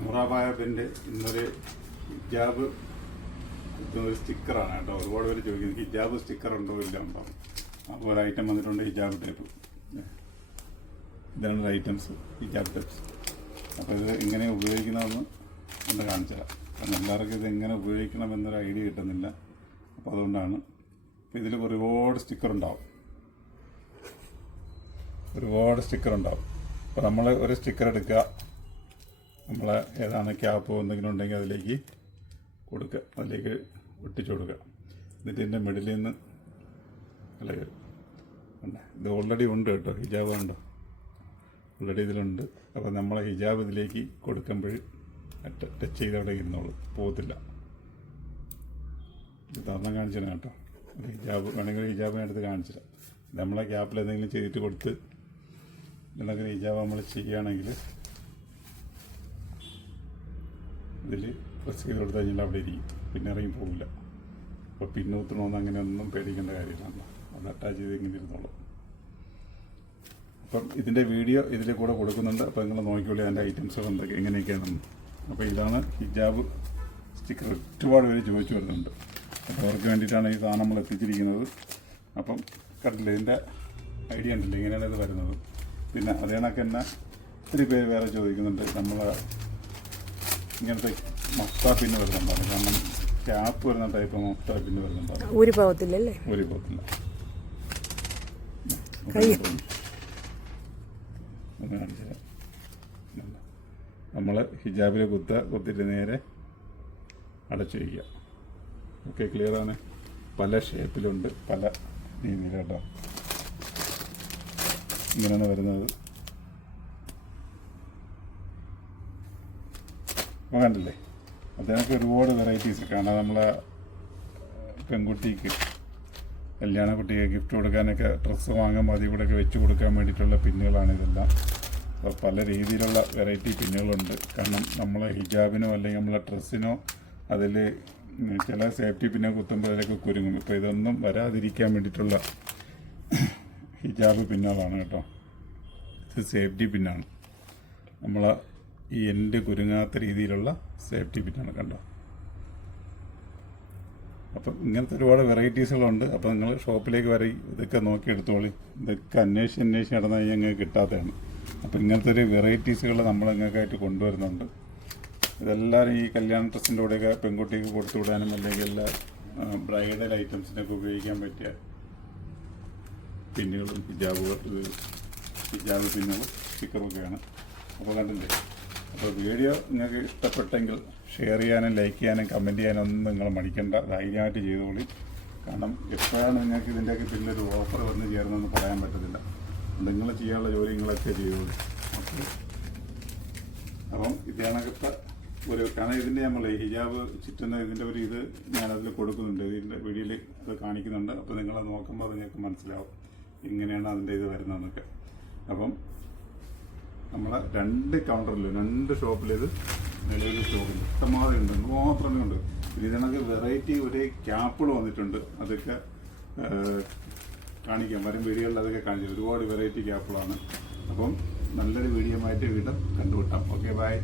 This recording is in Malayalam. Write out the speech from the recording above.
നൂറാബായബിൻ്റെ ഇന്നൊരു ഹിജാബ് ഒരു സ്റ്റിക്കറാണ് കേട്ടോ. ഒരുപാട് പേര് ചോദിക്കുന്നത് ഹിജാബ് സ്റ്റിക്കർ ഉണ്ടോ ഇല്ല ഉണ്ടോ. അപ്പോൾ ഒരു ഐറ്റം വന്നിട്ടുണ്ട് ഹിജാബ് ടൈപ്പ്. ഇതാണ് ഒരു ഐറ്റംസ് ഹിജാബ് ടൈപ്സ്. അപ്പോൾ ഇത് എങ്ങനെ ഉപയോഗിക്കണമെന്ന് ഒന്ന് കാണിച്ചു തരാം. കാരണം എല്ലാവർക്കും ഇത് എങ്ങനെ ഉപയോഗിക്കണമെന്നൊരു ഐഡിയ കിട്ടുന്നില്ല. അപ്പോൾ അതുകൊണ്ടാണ്. അപ്പോൾ ഇതിൽ ഒരുപാട് സ്റ്റിക്കർ ഉണ്ടാവും. അപ്പോൾ നമ്മൾ ഒരു സ്റ്റിക്കർ എടുക്കുക, നമ്മൾ ഏതാണ് ക്യാപ്പോ എന്തെങ്കിലും ഉണ്ടെങ്കിൽ അതിലേക്ക് കൊടുക്കുക, അതിലേക്ക് ഒട്ടിച്ചു കൊടുക്കുക. എന്നിട്ട് ഇതിൻ്റെ മിഡിലിൽ നിന്ന് അല്ലെങ്കിൽ ഇത് ഓൾറെഡി ഉണ്ട് കേട്ടോ, ഹിജാബ് ഉണ്ടോ ഓൾറെഡി ഇതിലുണ്ട്. അപ്പോൾ നമ്മൾ ഹിജാബ് ഇതിലേക്ക് കൊടുക്കുമ്പോൾ ടച്ച് ചെയ്ത് അവിടെ ഇരുന്നോളൂ, പോകത്തില്ല. ഇത് തുറന്ന് കാണിച്ചു തരാം കേട്ടോ. ഹിജാബ് വേണമെങ്കിൽ ഹിജാബിനെ എടുത്ത് കാണിച്ചില്ല. നമ്മളെ ക്യാപ്പിൽ എന്തെങ്കിലും ചെയ്തിട്ട് കൊടുത്ത് എന്തെങ്കിലും ഹിജാബ് നമ്മൾ ചെയ്യുകയാണെങ്കിൽ ഇതിൽ പ്രസ് ചെയ്ത് കൊടുത്തു കഴിഞ്ഞാൽ അവിടെ ഇരിക്കും, പിന്നെ ഇറങ്ങി പോകില്ല. അപ്പോൾ പിന്നെ കുത്തണമെന്ന് അങ്ങനെ ഒന്നും പേടിക്കേണ്ട കാര്യമില്ല, അത് അറ്റാച്ച് ചെയ്ത് ഇങ്ങനെ ഇരുന്നോളും. അപ്പം ഇതിൻ്റെ വീഡിയോ ഇതിൽ കൂടെ കൊടുക്കുന്നുണ്ട്. അപ്പോൾ നിങ്ങൾ നോക്കിക്കോളൂ അതിൻ്റെ ഐറ്റംസുകൾ എന്തൊക്കെ എങ്ങനെയൊക്കെയാണെന്ന്. അപ്പോൾ ഇതാണ് ഹിജാബ് സ്റ്റിക്കർ. ഒരുപാട് പേര് ചോദിച്ചു വരുന്നുണ്ട്. അപ്പോൾ അവർക്ക് വേണ്ടിയിട്ടാണ് ഈ സാധനം നമ്മൾ എത്തിച്ചിരിക്കുന്നത്. അപ്പം കണ്ടില്ലേ ഇതിൻ്റെ ഐഡിയ ഉണ്ടല്ലോ ഇങ്ങനെയാണ് ഇത് വരുന്നത്. പിന്നെ അതേ കണക്ക് തന്നെ ഒത്തിരി പേര് വേറെ ചോദിക്കുന്നുണ്ട്. നമ്മൾ ഇങ്ങനത്തെ മഫ്ത പിന്ന് വരുന്നുണ്ടാണ്. കാരണം ക്യാപ്പ് വരുന്ന ടൈപ്പ് മഫ്ത പിന്ന് വരുന്നുണ്ടാണ്. ഊരി പോകത്തില്ലല്ലേ? ഊരി പോകത്തില്ല. ഒന്ന് കാണിച്ചു തരാം. നമ്മൾ ഹിജാബിൽ കുത്തിയിട്ട് നേരെ അടച്ചു വയ്ക്കുക. ഓക്കെ, ക്ലിയറാണ്. പല ഷേപ്പിലുണ്ട്, പല രീതിയിൽ കേട്ടോ. ഇങ്ങനെയാണ് വരുന്നത്. അപ്പോൾ കണ്ടില്ലേ, അതിനൊക്കെ ഒരുപാട് വെറൈറ്റീസ് കാണാം. നമ്മളെ പെൺകുട്ടിക്ക് കല്യാണ കുട്ടിക്ക് ഗിഫ്റ്റ് കൊടുക്കാനൊക്കെ ഡ്രസ്സ് വാങ്ങാൻ അതിൽ കൂടെയൊക്കെ വെച്ച് കൊടുക്കാൻ വേണ്ടിയിട്ടുള്ള പിന്നുകളാണ് ഇതെല്ലാം. അപ്പോൾ പല രീതിയിലുള്ള വെറൈറ്റി പിന്നുകളുണ്ട്. കാരണം നമ്മളെ ഹിജാബിനോ അല്ലെങ്കിൽ നമ്മളെ ഡ്രസ്സിനോ അതിൽ ചില സേഫ്റ്റി പിന്നെ കുത്തുമ്പോൾ അതിലൊക്കെ കുരുങ്ങും. ഇപ്പോൾ ഇതൊന്നും വരാതിരിക്കാൻ വേണ്ടിയിട്ടുള്ള ഹിജാബ് പിന്നുകളാണ് കേട്ടോ. ഇത് സേഫ്റ്റി പിന്നാണ്. നമ്മളെ ഈ എൻഡ് കുരുങ്ങാത്ത രീതിയിലുള്ള സേഫ്റ്റി പിന്നാണ് കണ്ടോ. അപ്പം ഇങ്ങനത്തെ ഒരുപാട് വെറൈറ്റീസുകളുണ്ട്. അപ്പോൾ നിങ്ങൾ ഷോപ്പിലേക്ക് വരെ ഇതൊക്കെ നോക്കി എടുത്തോളി. ഇതൊക്കെ അന്വേഷിച്ച് നടന്നു കഴിഞ്ഞാൽ നിങ്ങൾക്ക് കിട്ടാത്തതാണ്. അപ്പോൾ ഇങ്ങനത്തെ ഒരു വെറൈറ്റീസുകൾ നമ്മൾ നിങ്ങൾക്കായിട്ട് കൊണ്ടുവരുന്നുണ്ട്. ഇതെല്ലാവരും ഈ കല്യാണ ഡ്രസ്സിൻ്റെ കൂടെയൊക്കെ പെൺകുട്ടിക്ക് കൊടുത്തു വിടാനും അല്ലെങ്കിൽ എല്ലാ ബ്രൈഡൽ ഐറ്റംസിനൊക്കെ ഉപയോഗിക്കാൻ പറ്റിയ പിന്നുകളും ഹിജാബ് പിന്നുകളും സ്റ്റിക്കറൊക്കെയാണ്. അപ്പോൾ കണ്ടില്ലേ. അപ്പോൾ വീഡിയോ നിങ്ങൾക്ക് ഇഷ്ടപ്പെട്ടെങ്കിൽ ഷെയർ ചെയ്യാനും ലൈക്ക് ചെയ്യാനും കമൻറ്റ് ചെയ്യാനും ഒന്നും നിങ്ങൾ മടിക്കേണ്ട, ധൈര്യമായിട്ട് ചെയ്തോളി. കാരണം എപ്പോഴാണ് നിങ്ങൾക്ക് ഇതിൻ്റെയൊക്കെ പിന്നൊരു ഓഫർ വന്ന് ചേർന്നതെന്ന് പറയാൻ പറ്റത്തില്ല. നിങ്ങൾ ചെയ്യാനുള്ള ജോലി നിങ്ങളൊക്കെ ചെയ്തോളി. ഓക്കെ, അപ്പം ഇതേണക്കത്തെ ഒരു കാരണം ഇതിൻ്റെ നമ്മൾ ഹിജാബ് ചുറ്റുന്ന ഇതിൻ്റെ ഒരു ഇത് ഞാനതിൽ കൊടുക്കുന്നുണ്ട്, ഇതിൻ്റെ വീഡിയോയിൽ അത് കാണിക്കുന്നുണ്ട്. അപ്പോൾ നിങ്ങളത് നോക്കുമ്പോൾ നിങ്ങൾക്ക് മനസ്സിലാവും ഇങ്ങനെയാണ് അതിൻ്റെ ഇത് വരുന്നതെന്നൊക്കെ. അപ്പം നമ്മളെ 2 കൗണ്ടറിലും 2 ഷോപ്പിലിത് നിലവിൽ സ്റ്റോക്കുണ്ട്. ഇഷ്ടമാതിരി ഉണ്ട്, മാത്രമേ ഉണ്ട്. ഇതിനൊക്കെ വെറൈറ്റി ഒരു ക്യാപ്പുകൾ വന്നിട്ടുണ്ട്. അതൊക്കെ കാണിക്കാം, വരും വീഡിയോകളിൽ അതൊക്കെ കാണിക്കാം. ഒരുപാട് വെറൈറ്റി ക്യാപ്പുകളാണ്. അപ്പം നല്ലൊരു വീഡിയോ ആയിട്ട് വീണ്ടും കണ്ടുമുട്ടാം. Okay, by.